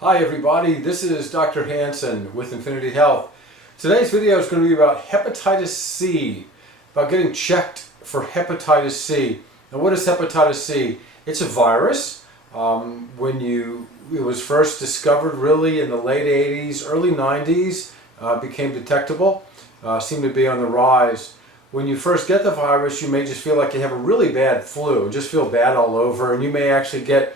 Hi everybody, this is Dr. Hansen with Infinity Health. Today's video is going to be about hepatitis C, about getting checked for hepatitis C. Now what is hepatitis C? It's a virus. It was first discovered really in the late 80s, early 90s, became detectable, seemed to be on the rise. When you first get the virus, you may just feel like you have a really bad flu, just feel bad all over, and you may actually get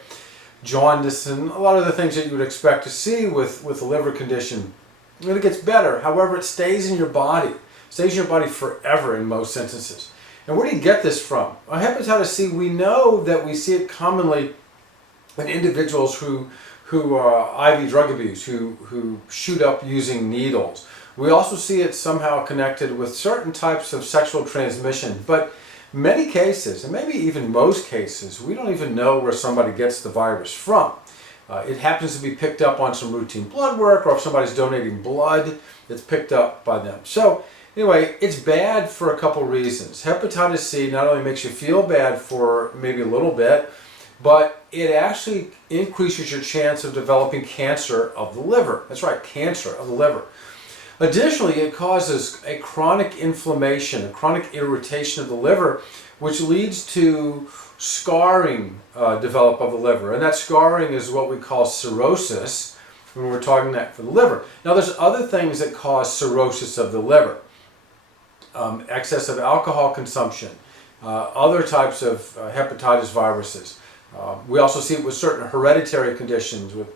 jaundice and a lot of the things that you would expect to see with a liver condition. And it gets better. However, it stays in your body. It stays in your body forever in most instances. And where do you get this from? Hepatitis C, we know that we see it commonly in individuals who IV drug abuse, who shoot up using needles. We also see it somehow connected with certain types of sexual transmission. But many cases, and maybe even most cases, we don't even know where somebody gets the virus from. It happens to be picked up on some routine blood work, or if somebody's donating blood, it's picked up by them. So anyway, it's bad for a couple reasons. Hepatitis C not only makes you feel bad for maybe a little bit, but it actually increases your chance of developing cancer of the liver. That's right, cancer of the liver. Additionally, it causes a chronic inflammation, a chronic irritation of the liver, which leads to scarring develop of the liver. And that scarring is what we call cirrhosis when we're talking that for the liver. Now, there's other things that cause cirrhosis of the liver. Excess of alcohol consumption, other types of hepatitis viruses. We also see it with certain hereditary conditions, with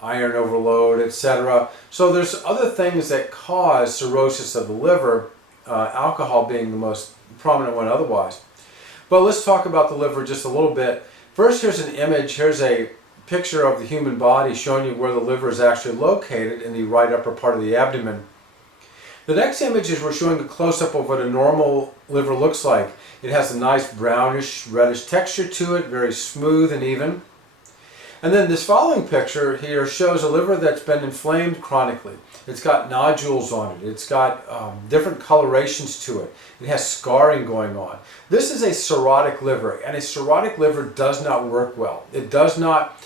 iron overload, etc. So there's other things that cause cirrhosis of the liver, alcohol being the most prominent one otherwise. But let's talk about the liver just a little bit. First, here's an image. Here's a picture of the human body showing you where the liver is actually located in the right upper part of the abdomen. The next image is we're showing a close-up of what a normal liver looks like. It has a nice brownish, reddish texture to it, very smooth and even. And then this following picture here shows a liver that's been inflamed chronically. It's got nodules on it. It's got different colorations to it. It has scarring going on. This is a cirrhotic liver, and a cirrhotic liver does not work well. It does not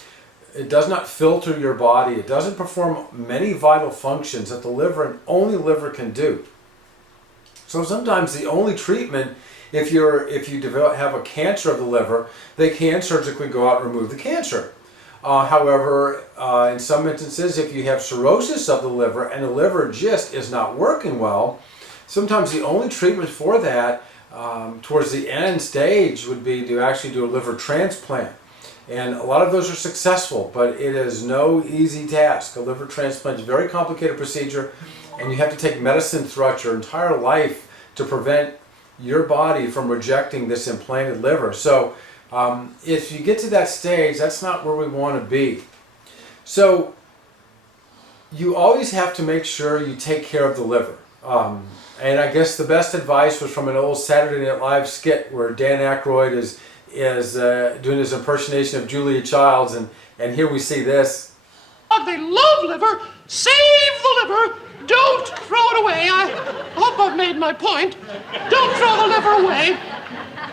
filter your body. It doesn't perform many vital functions that the liver and only liver can do. So sometimes the only treatment, if you have a cancer of the liver, they can surgically go out and remove the cancer. However, in some instances, if you have cirrhosis of the liver and the liver just is not working well, sometimes the only treatment for that towards the end stage would be to actually do a liver transplant. And a lot of those are successful, but it is no easy task. A liver transplant is a very complicated procedure, and you have to take medicine throughout your entire life to prevent your body from rejecting this implanted liver. So if you get to that stage, that's not where we want to be. So you always have to make sure you take care of the liver. And I guess the best advice was from an old Saturday Night Live skit where Dan Aykroyd is doing his impersonation of Julia Childs, and here we see this. They love liver. Save the liver. Don't throw it away. I hope I've made my point. Don't throw the liver away.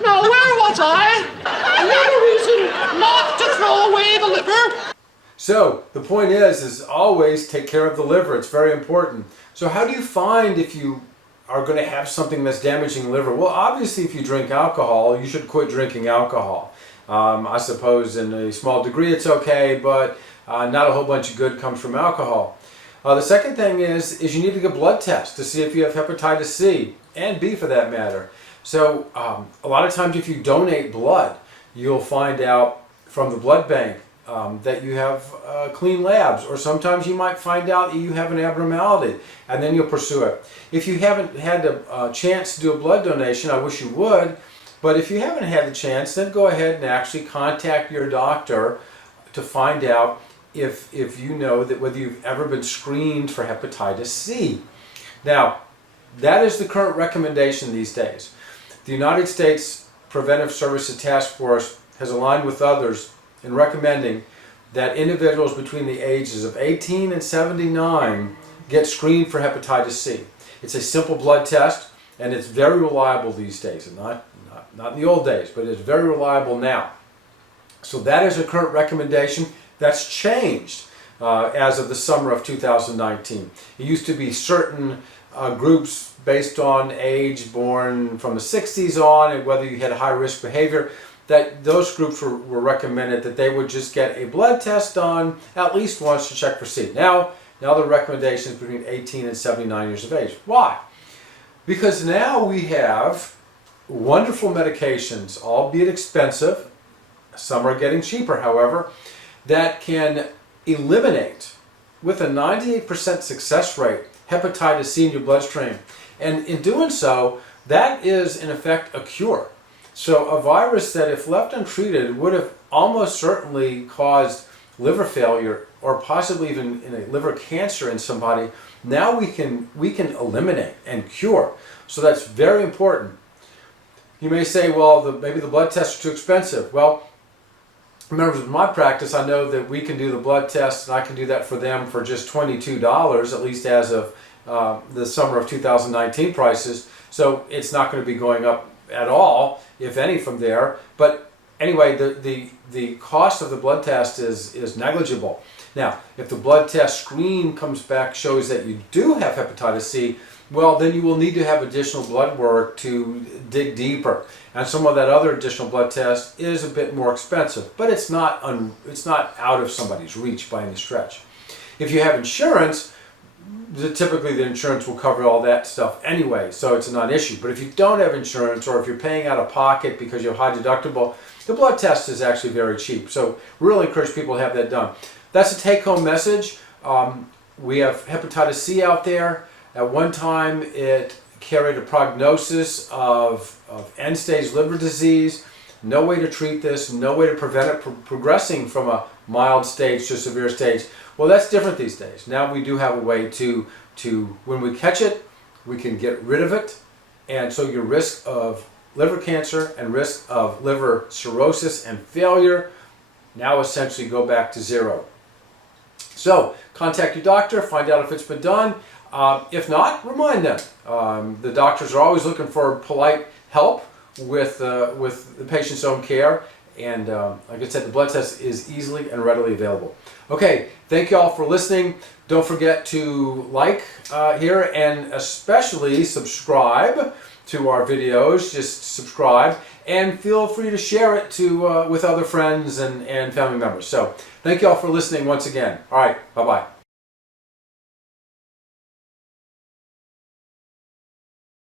Now, where was I? Another reason not to throw away the liver. So the point is always take care of the liver. It's very important. So how do you find if you are going to have something that's damaging the liver? Well, obviously, if you drink alcohol, you should quit drinking alcohol. I suppose in a small degree it's okay, but not a whole bunch of good comes from alcohol. The second thing is you need to get a blood test to see if you have hepatitis C, and B for that matter. So a lot of times if you donate blood, you'll find out from the blood bank that you have clean labs, or sometimes you might find out that you have an abnormality, and then you'll pursue it. If you haven't had a chance to do a blood donation, I wish you would, but if you haven't had the chance, then go ahead and actually contact your doctor to find out if you know that whether you've ever been screened for hepatitis C. Now, that is the current recommendation these days. The United States Preventive Services Task Force has aligned with others in recommending that individuals between the ages of 18 and 79 get screened for hepatitis C. It's a simple blood test, and it's very reliable these days. And not in the old days, but it's very reliable now. So that is a current recommendation. That's changed. as of the summer of 2019. It used to be certain groups based on age, born from the 60s on, and whether you had high risk behavior, that those groups were recommended that they would just get a blood test done at least once to check for C. Now the recommendation is between 18 and 79 years of age. Why? Because now we have wonderful medications, albeit expensive, some are getting cheaper, however, that can eliminate, with a 98% success rate, hepatitis C in your bloodstream. And in doing so, that is in effect a cure. So a virus that, if left untreated, would have almost certainly caused liver failure or possibly even in a liver cancer in somebody, now we can eliminate and cure. So that's very important. You may say, well, maybe the blood tests are too expensive. Well, members of my practice, I know that we can do the blood test, and I can do that for them for just $22, at least as of the summer of 2019 prices. So it's not going to be going up at all, if any, from there. But anyway, the cost of the blood test is negligible. Now, if the blood test screen comes back, shows that you do have hepatitis C, well, then you will need to have additional blood work to dig deeper. And some of that other additional blood test is a bit more expensive, but it's not out of somebody's reach by any stretch. If you have insurance, typically the insurance will cover all that stuff anyway, so it's a non-issue. But if you don't have insurance, or if you're paying out of pocket because you have high deductible, the blood test is actually very cheap. So really encourage people to have that done. That's a take-home message. We have hepatitis C out there. At one time, it carried a prognosis of end-stage liver disease. No way to treat this, no way to prevent it progressing from a mild stage to a severe stage. Well, that's different these days. Now we do have a way to when we catch it, we can get rid of it. And so your risk of liver cancer and risk of liver cirrhosis and failure now essentially go back to zero. So contact your doctor, find out if it's been done. If not, remind them. The doctors are always looking for polite help with the patient's own care. And like I said, the blood test is easily and readily available. Okay, thank you all for listening. Don't forget to like here, and especially subscribe to our videos. Just subscribe, and feel free to share it with other friends and family members. So thank you all for listening once again. All right, bye-bye.